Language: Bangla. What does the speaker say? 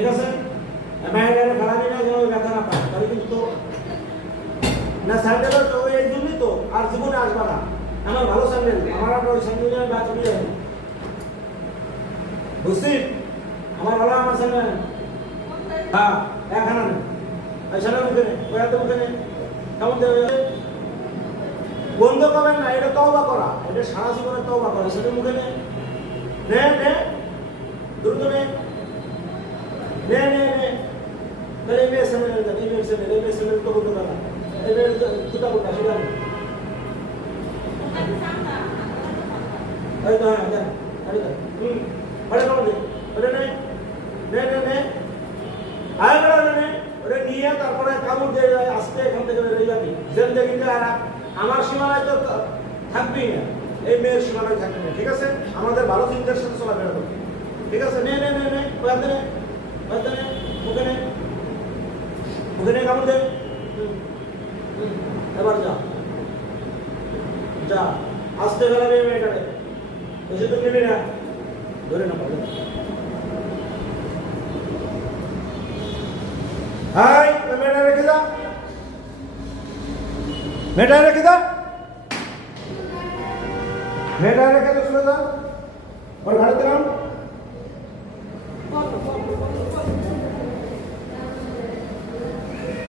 ঠিক আছে মেয়েটারে খারাপই না যেন ব্যথা না পায় তাহলে কিন্তু না স্যান্ডেলের তো এই জন্যই তো আর জীবনে আসবা না আমার ভালো স্যান্ডেল আমার আর ওই স্যান্ডেল নিয়ে ব্যথা দিয়ে যাবে বুঝছি আমার ভালো আমার স্যান্ডেল হ্যাঁ এখানে নেই এই স্যান্ডেল মুখে নেই ওই হাতে মুখে নেই কেমন দেবে বন্ধ করবেন না এটা তওবা করা এটা সারা জীবনে তওবা করা সেটা মুখে নে নে নে দ্রুত নে নে নে নে তাহলে এই মেয়ে তো বলতে পারা এই মেয়ে দুটা বলতে সেটা এই তো হ্যাঁ দেখ আরে দেখ আরে কেমন দে ওরে নে নে নে নে আয় বড় নে ওরে নিয়ে তারপরে কামড় দিয়ে আস্তে এখান থেকে বেরিয়ে যাবি যেন দেখি আর আমার সীমানায় তো থাকবেই না এই মেয়ের সীমানায় থাকবে না ঠিক আছে আমাদের ভালো চিন্তার সাথে চলাফেরা করবে ঠিক আছে নে নে নে নে ওয়াতে নে মুখে নে কামড় দে এবার যা যা আস্তে গেলাম এই মেয়েটাকে বেশি দূর নিবি না ধরে না পারলে হাই মেয়েটা রেখে যা মেয়েটা রেখে যা মেয়েটা রেখে তো চলে যা ওর ঘরে দিলাম